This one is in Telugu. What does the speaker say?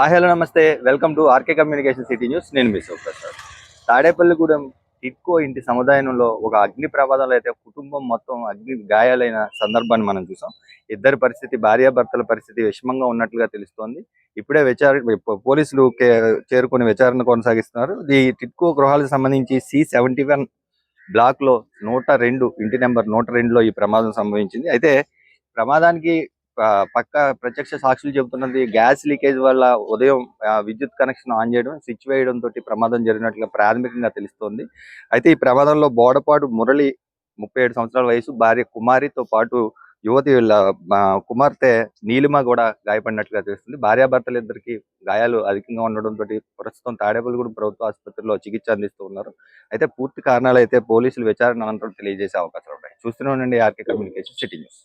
హాయ్ హలో నమస్తే welcome to RK communication city news. నేను మీ శివప్రసాద్. తాడేపల్లిగూడెం టిడ్కో ఇంటి సముదాయంలో ఒక అగ్ని ప్రమాదంలో అయితే కుటుంబం మొత్తం అగ్ని గాయాలైన సందర్భాన్ని మనం చూసాం. ఇద్దరి పరిస్థితి, భార్యాభర్తల పరిస్థితి విషమంగా ఉన్నట్లుగా తెలుస్తోంది. ఇప్పుడే పోలీసులు చేరుకుని విచారణ కొనసాగిస్తున్నారు. ఈ టిడ్కో గృహాలకు సంబంధించి C71 బ్లాక్ లో 102 ఇంటి నెంబర్ 102లో ఈ ప్రమాదం సంభవించింది. అయితే ప్రమాదానికి పక్క ప్రత్యక్ష సాక్షులు చెబుతున్నది గ్యాస్ లీకేజ్ వల్ల ఉదయం విద్యుత్ కనెక్షన్ ఆన్ చేయడం, స్విచ్ వేయడం తోటి ప్రమాదం జరిగినట్లుగా ప్రాథమికంగా తెలుస్తోంది. అయితే ఈ ప్రమాదంలో బోడపాడు మురళి 37 సంవత్సరాల వయసు, భార్య కుమారితో పాటు యువతి వీళ్ళ కుమార్తె నీలిమ కూడా గాయపడినట్లుగా తెలుస్తుంది. భార్యాభర్తలిద్దరికి గాయాలు అధికంగా ఉండడంతో ప్రస్తుతం తాడేపల్లిగూడెం ప్రభుత్వ ఆసుపత్రిలో చికిత్స అందిస్తూ ఉన్నారు. అయితే పూర్తి కారణాలు అయితే పోలీసులు విచారణ అనంతరం తెలియజేసే అవకాశాలు ఉన్నాయి. చూస్తూనే ఉండండి ఆర్కే కమ్యూనికేషన్ సిటీ న్యూస్.